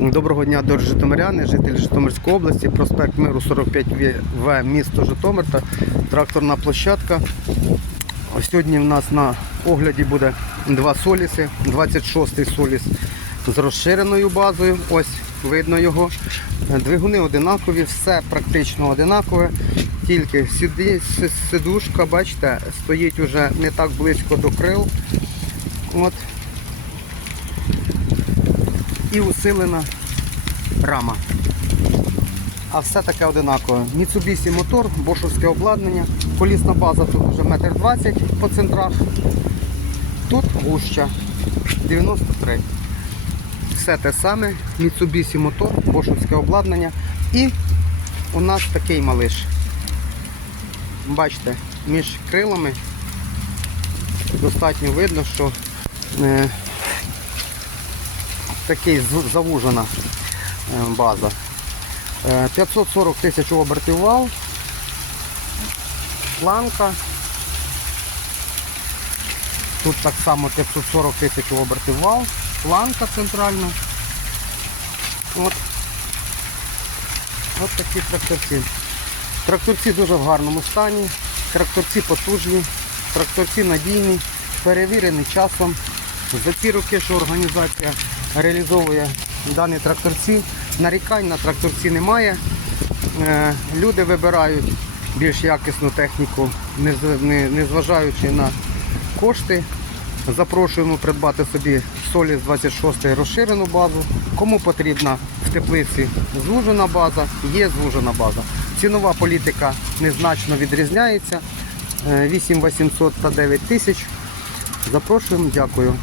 Доброго дня, дорогі житомиряни, жителі Житомирської області, проспект Миру 45В, місто Житомир та тракторна площадка. Сьогодні в нас на огляді буде два соліси, 26-й соліс з розширеною базою. Ось видно його. Двигуни одинакові, все практично одинакове. Тільки сидушка, бачите, стоїть уже не так близько до крил. От. І усилена рама. А все таке одинакове. Mitsubishi мотор, бошовське обладнання, колісна база тут вже метр двадцять по центрах. Тут гуща 93. Все те саме, Mitsubishi мотор, бошовське обладнання. І у нас такий малиш. Бачите, між крилами достатньо видно, що е, такий завужена е, база. Е, 540 тисяч обертів вал, планка. Тут так само 540 тисяч обертів вал, планка центральна. От. От такі тракторці. Тракторці дуже в гарному стані, тракторці потужні, тракторці надійні, перевірені часом. За ці роки, що організація реалізовує дані тракторці, нарікань на тракторці немає. Е, Люди вибирають більш якісну техніку, незважаючи на кошти. Запрошуємо придбати собі солі з 26 розширену базу. Кому потрібна в теплиці звужена база, є звужена база. Цінова політика незначно відрізняється. Е, 8800 та 9000. Запрошуємо, дякую.